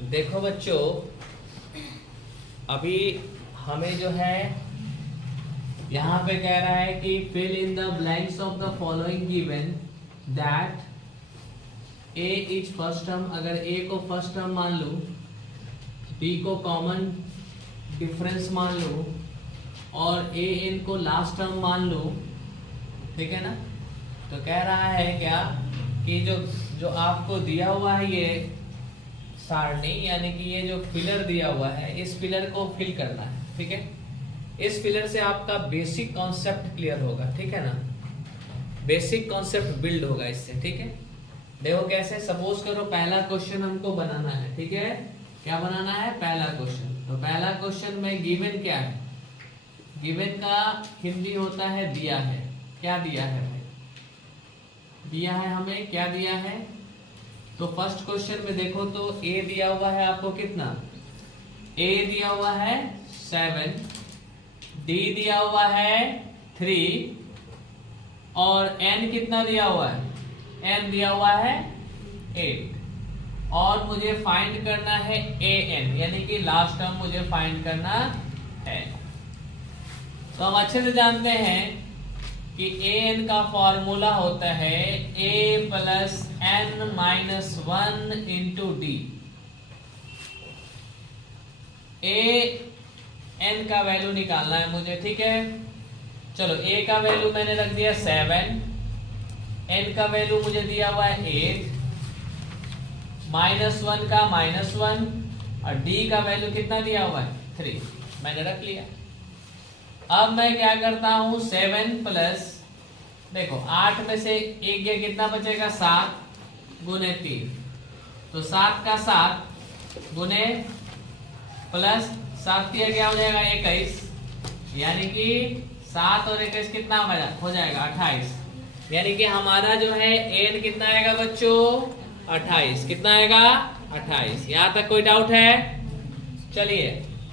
देखो बच्चों, अभी हमें जो है यहाँ पे कह रहा है कि fill in the blanks of the following given that A is first term. अगर ए को फर्स्ट टर्म मान लो, बी को कॉमन डिफरेंस मान लो और ए एन को लास्ट टर्म मान लो, ठीक है ना। तो कह रहा है क्या कि जो आपको दिया हुआ है ये सारणी, यानी कि ये जो फिलर दिया हुआ है, इस फिलर को फिल करना है, ठीक है। इस फिलर से आपका बेसिक कॉन्सेप्ट क्लियर होगा, ठीक है ना। बेसिक कॉन्सेप्ट बिल्ड होगा इससे, ठीक है। देखो कैसे, सपोज करो पहला क्वेश्चन हमको बनाना है, ठीक है। क्या बनाना है? पहला क्वेश्चन। तो पहला क्वेश्चन में गिवन क्या है? गिवन का हिंदी होता है दिया है। क्या दिया है भाई? दिया है हमें, क्या दिया है? तो फर्स्ट क्वेश्चन में देखो तो ए दिया हुआ है आपको कितना? ए दिया हुआ है 7, डी दिया हुआ है 3 और एन कितना दिया हुआ है? एन दिया हुआ है 8 और मुझे फाइंड करना है ए एन, यानी कि लास्ट टर्म मुझे फाइंड करना है। तो हम अच्छे से जानते हैं कि ए एन का फॉर्मूला होता है a plus N minus 1 into D. A N का वैल्यू निकालना है मुझे, ठीक है। चलो, ए का वैल्यू मैंने रख दिया 7, एन का वैल्यू मुझे दिया हुआ है 8, -1 का -1 और डी का वैल्यू कितना दिया हुआ है? 3, मैंने रख लिया। अब मैं क्या करता हूं, 7 प्लस, देखो 8 में से एक गया, कितना बचेगा? 7 गुने 3, तो 7 का 7 गुने प्लस 7 किया क्या हो जाएगा? 21, यानी कि 7 और 21 कितना हो जाएगा? 28। यानी कि हमारा जो है एन कितना आएगा बच्चों? 28। कितना आएगा? 28। यहां तक कोई डाउट है? चलिए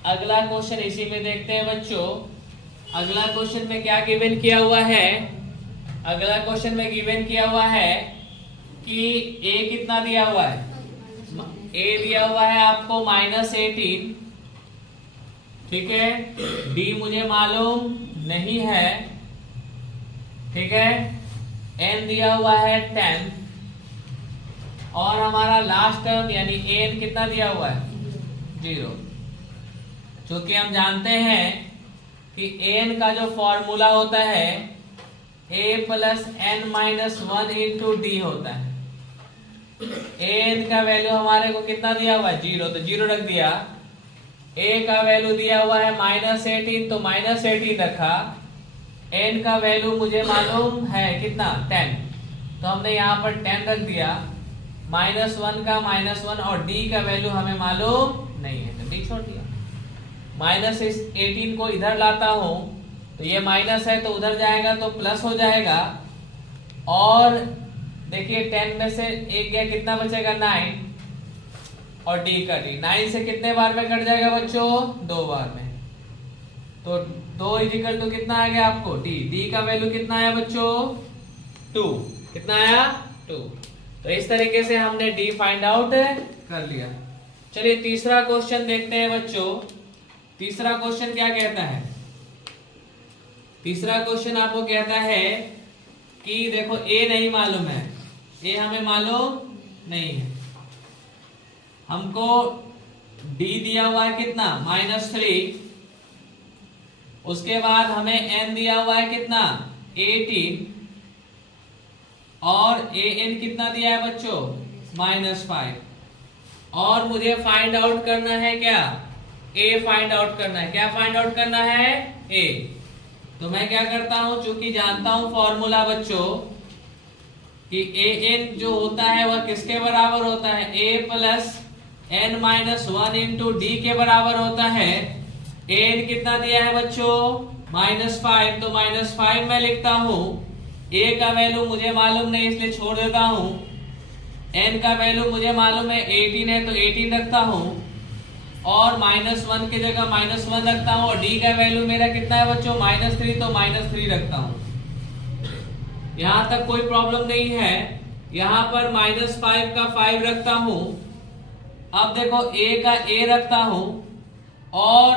अगला क्वेश्चन इसी में देखते हैं बच्चों। अगला क्वेश्चन में क्या गिवन किया हुआ है? अगला क्वेश्चन में गिवन किया हुआ है कि ए कितना दिया हुआ है? ए दिया हुआ है आपको -18, ठीक है। डी मुझे मालूम नहीं है, ठीक है। एन दिया हुआ है 10 और हमारा लास्ट टर्म यानी एन कितना दिया हुआ है? 0। क्योंकि हम जानते हैं कि एन का जो फॉर्मूला होता है a plus N minus 1 into D होता है। एन का वैल्यू हमारे को कितना दिया हुआ है? 0, तो 0 रख दिया। a का वैल्यू दिया हुआ है -18, तो -18 रखा। n का वैल्यू मुझे मालूम है कितना? 10, तो हमने यहाँ पर 10 रख दिया। -1 का -1 और d का वैल्यू हमें मालूम नहीं है, तो d छोड़ दिया। -18 को इधर लाता हूं तो ये माइनस है तो उधर जाएगा तो प्लस हो जाएगा। और देखिए 10 में से एक गया, कितना बचेगा? 9 और डी का डी 9 से कितने बार में कट जाएगा बच्चों? 2 बार में। तो 2 इजिकल टू कितना आ गया आपको? डी। डी का वैल्यू कितना आया बच्चों? 2। कितना आया? 2। तो इस तरीके से हमने डी फाइंड आउट कर लिया। चलिए तीसरा क्वेश्चन देखते हैं बच्चों। तीसरा क्वेश्चन क्या कहता है? तीसरा क्वेश्चन आपको कहता है कि देखो ए नहीं मालूम है, ए हमें मालूम नहीं है। हमको डी दिया हुआ है कितना? -3। उसके बाद हमें एन दिया हुआ है कितना? 18 और ए एन कितना दिया है बच्चों? -5। और मुझे फाइंड आउट करना है क्या? ए फाइंड आउट करना है। क्या फाइंड आउट करना है? ए। तो मैं क्या करता हूं, चूंकि जानता हूं फॉर्मूला बच्चों कि ए एन जो होता है वह किसके बराबर होता है? A plus N minus 1 into D के बराबर होता है। एन कितना दिया है बच्चों? -5, तो -5 मैं लिखता हूं। ए का वैल्यू मुझे मालूम नहीं इसलिए छोड़ देता हूं। एन का वैल्यू मुझे मालूम है 18 है तो 18 रखता हूं और -1 की जगह -1 रखता हूं। और डी का वैल्यू मेरा कितना है बच्चों? -3, तो -3 रखता हूं। यहां तक कोई प्रॉब्लम नहीं है। यहां पर -5 का 5 रखता हूं। अब देखो a का a रखता हूं और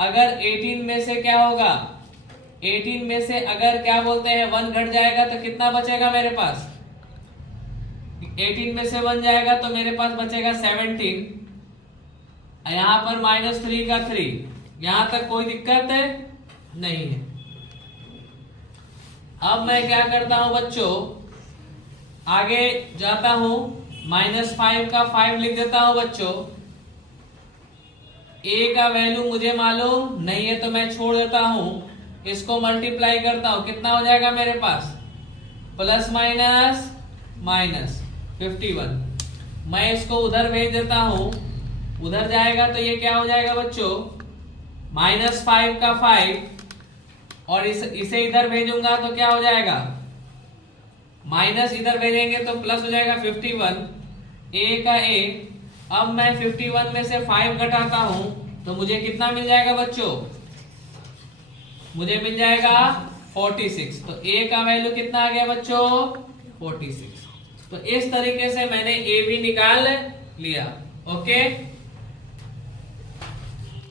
अगर 18 में से क्या होगा, 18 में से अगर क्या बोलते हैं 1 घट जाएगा तो कितना बचेगा मेरे पास, 18 में से 1 जाएगा तो मेरे पास बचेगा 17। यहां पर -3 का 3, यहां तक कोई दिक्कत है नहीं है। अब मैं क्या करता हूं बच्चों, आगे जाता हूं, -5 का 5 लिख देता हूं बच्चों। a का वैल्यू मुझे मालूम नहीं है तो मैं छोड़ देता हूं, इसको मल्टीप्लाई करता हूं, कितना हो जाएगा मेरे पास, प्लस माइनस माइनस 51। मैं इसको उधर भेज देता हूं, उधर जाएगा तो ये क्या हो जाएगा बच्चों, -5 का 5 और इसे इधर भेजूंगा तो क्या हो जाएगा, माइनस इधर भेजेंगे तो प्लस हो जाएगा 51, a का a। अब मैं 51 में से 5 घटाता हूं तो मुझे कितना मिल जाएगा बच्चों, मुझे मिल जाएगा 46। तो a का वैल्यू कितना आ गया बच्चों, 46। तो इस तरीके से मैंने a भी निकाल लिया। ओके।